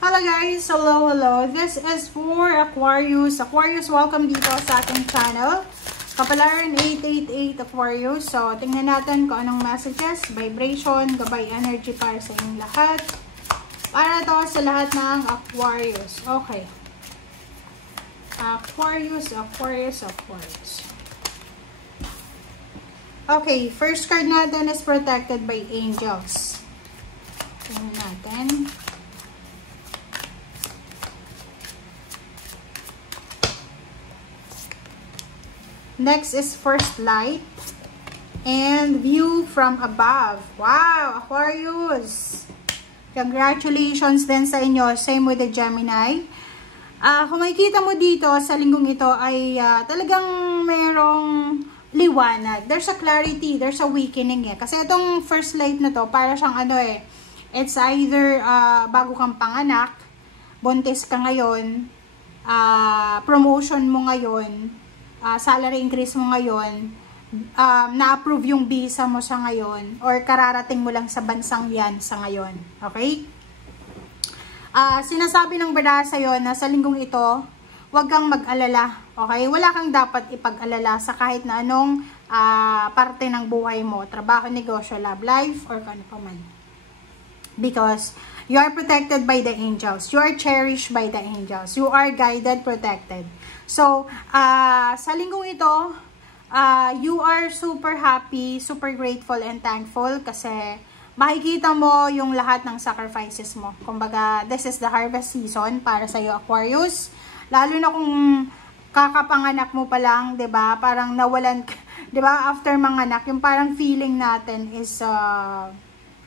Hello guys! Hello! This is for Aquarius. Aquarius, welcome dito sa ating channel. Kapalaran 888 Aquarius. So, tingnan natin kung anong messages, vibration, gabay energy para sa inyong lahat. Para to sa lahat ng Aquarius. Okay. Aquarius. Okay, first card natin is protected by angels. Tingnan natin. Next is first light and view from above. Wow, Aquarius! Congratulations din sa inyo. Same with the Gemini. Kung makikita mo dito sa linggong ito ay talagang mayroong liwanag. There's a clarity, there's a awakening eh. Kasi itong first light na to, para siyang it's either bago kang panganak, buntis ka ngayon, promotion mo ngayon, salary increase mo ngayon, na-approve yung visa mo sa ngayon, or kararating mo lang sa bansang yan sa ngayon. Okay? Sinasabi ng bada sa'yo na sa linggong ito, huwag kang mag-alala. Okay? Wala kang dapat ipag-alala sa kahit na anong parte ng buhay mo. Trabaho, negosyo, love life, or ano pa man. Because you are protected by the angels. You are cherished by the angels. You are guided, protected. So, sa linggong ito, you are super happy, super grateful and thankful kasi makikita mo yung lahat ng sacrifices mo. Kumbaga, this is the harvest season para sa iyo, Aquarius. Lalo na kung kakapanganak mo pa lang, 'di ba? Parang nawalan, 'di ba? After manganak, yung parang feeling natin is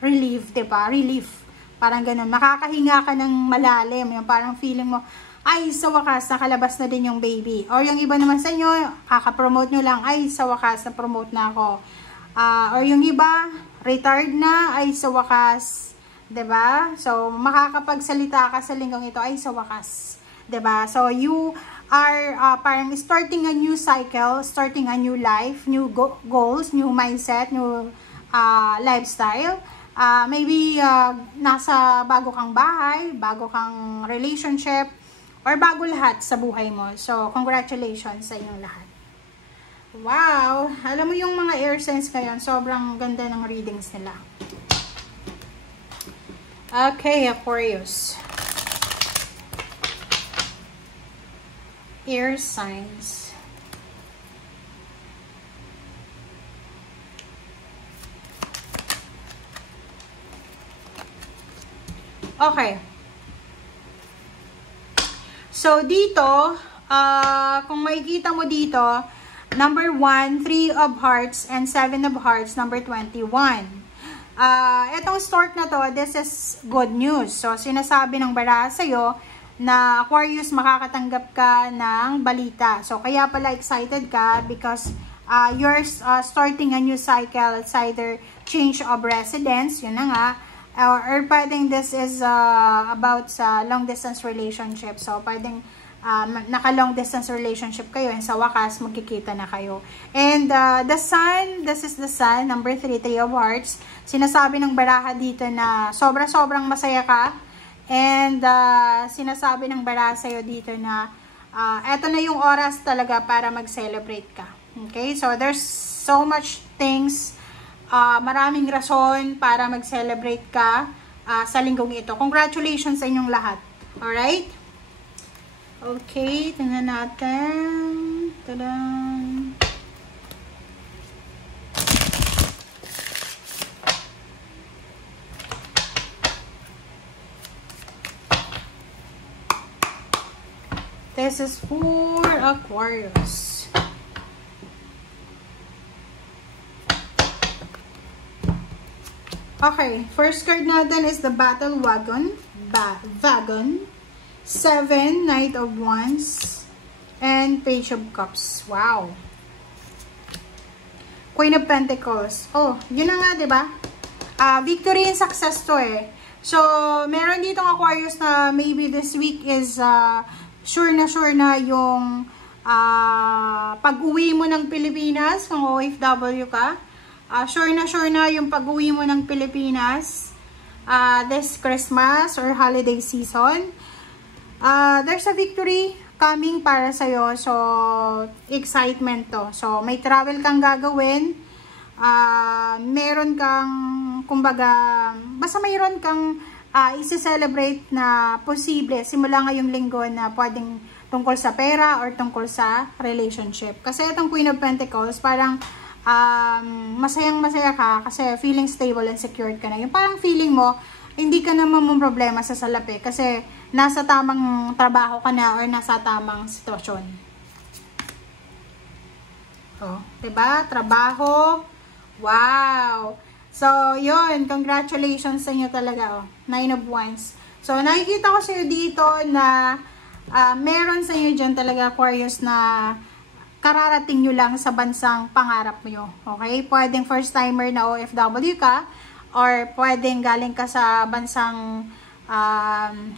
relief, 'di ba? Relief. Parang ganoon. Makakahinga ka ng malalim, yung parang feeling mo, ay, sa wakas, nakalabas na din yung baby. Or yung iba naman sa inyo, kaka-promote nyo lang, ay, sa wakas, na-promote na ako. Or yung iba, retired na, ay, sa wakas. 'Di ba? So, makakapagsalita ka sa linggong ito, ay, sa wakas. 'Di ba? So, you are parang starting a new cycle, starting a new life, new goals, new mindset, new lifestyle. Maybe, nasa bago kang bahay, bago kang relationship, or bago lahat sa buhay mo. So, congratulations sa inyong lahat. Wow! Alam mo yung mga air signs ngayon, sobrang ganda ng readings nila. Okay, Aquarius. Air signs. Okay. So, dito, kung makikita mo dito, number 1, 3 of hearts, and 7 of hearts, number 21. Itong stork na to, this is good news. So, sinasabi ng bara sa'yo na Aquarius, makakatanggap ka ng balita. So, kaya pala excited ka because you're starting a new cycle. It's either change of residence, yun na nga, or pwedeng this is about sa long distance relationship. So, pwedeng naka long distance relationship kayo and sa wakas magkikita na kayo. And the sun, this is the sun, number 3, 3 of hearts. Sinasabi ng baraha dito na sobrang masaya ka. And sinasabi ng baraha sa'yo dito na eto na yung oras talaga para mag-celebrate ka. Okay? So, there's so much things, maraming rason para mag-celebrate ka sa linggong ito. Congratulations sa inyong lahat. Alright? Okay, tingnan natin. Tadaan! This is for Aquarius. Okay, first card natin is the Battle Wagon. Wagon. 7, Knight of Wands, and Page of Cups. Wow. Queen of Pentacles. Oh, yun na nga, diba? Victory and success to eh. So, meron ditong Aquarius na maybe this week is sure na yung pag-uwi mo ng Pilipinas, kung OFW ka. Sure na yung pag-uwi mo ng Pilipinas. this Christmas or holiday season. There's a victory coming para sa'yo. So, excitement to. So, may travel kang gagawin. Meron kang, kumbaga, basta mayroon kang isi-celebrate na posible simula ngayong linggo na pwedeng tungkol sa pera or tungkol sa relationship. Kasi itong Queen of Pentacles, parang masayang-masaya ka kasi feeling stable and secured ka na. Yung parang feeling mo, hindi ka naman mong problema sa salapi kasi nasa tamang trabaho ka na or nasa tamang sitwasyon. Oh, diba? Trabaho. Wow! So, yun. Congratulations sa inyo talaga. Oh. 9 of Wands. So, nakikita ko sa iyo dito na meron sa inyo dyan talaga, Aquarius, na kararating nyo lang sa bansang pangarap nyo. Okay? Pwedeng first timer na OFW ka, or pwedeng galing ka sa bansang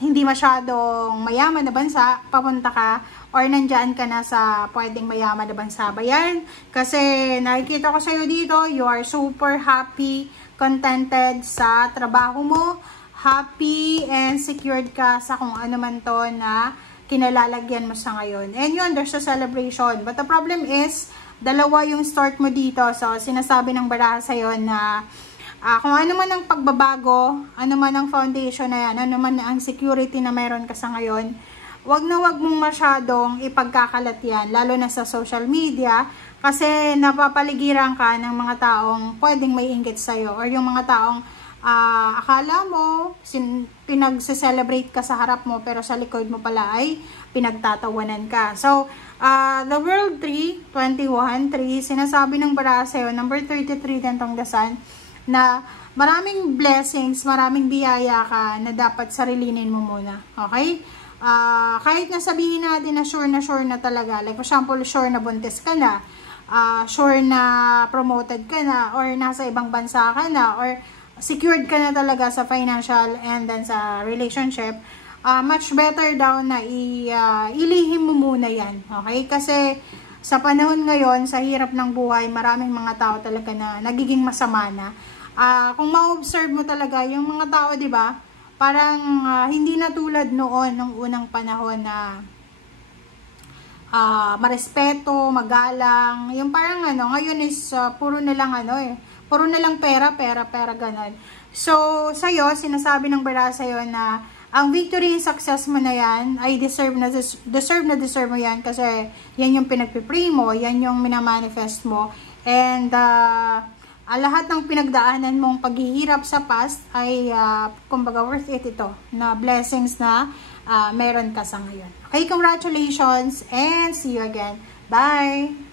hindi masyadong mayaman na bansa, papunta ka, or nandyan ka na sa pwedeng mayaman na bansa ba yan? Kasi nakikita ko sa iyo dito, you are super happy, contented sa trabaho mo, happy and secured ka sa kung ano man to na kinalalagyan mo sa ngayon. And yun, there's a celebration. But the problem is, dalawa yung start mo dito. So, sinasabi ng baraha sa'yo na kung ano man ang pagbabago, ano man ang foundation na yan, ano man ang security na meron ka sa ngayon, wag na wag mong masyadong ipagkakalat yan, lalo na sa social media, kasi napapaligiran ka ng mga taong pwedeng may inggit sa'yo, or yung mga taong akala mo pinag-celebrate ka sa harap mo, pero sa likod mo pala ay pinagtatawanan ka. So, the World 3, 21, 3, sinasabi ng baraha sa'yo, number 33 din tong The Sun, na maraming blessings, maraming biyaya ka na dapat sarilinin mo muna. Okay? Kahit na sabihin natin na sure na talaga, like for example, sure na buntis ka na, sure na promoted ka na, or nasa ibang bansa ka na, or secured ka na talaga sa financial and then sa relationship, much better daw na ilihim mo muna yan. Okay? Kasi sa panahon ngayon, sa hirap ng buhay, maraming mga tao talaga na nagiging masama na. Kung ma-observe mo talaga, yung mga tao, di ba, parang hindi na tulad noon, nung unang panahon na marespeto, magalang. Yung parang ngayon is puro na lang puro na lang pera, ganon. So, sa'yo, sinasabi ng baraha sa'yo na ang victory and success mo na yan, ay deserve mo yan kasi yan yung pinagpipray mo, yan yung minamanifest mo. And, lahat ng pinagdaanan mong paghihirap sa past ay kumbaga worth it ito na blessings na meron ka sa ngayon. Okay, congratulations and see you again. Bye!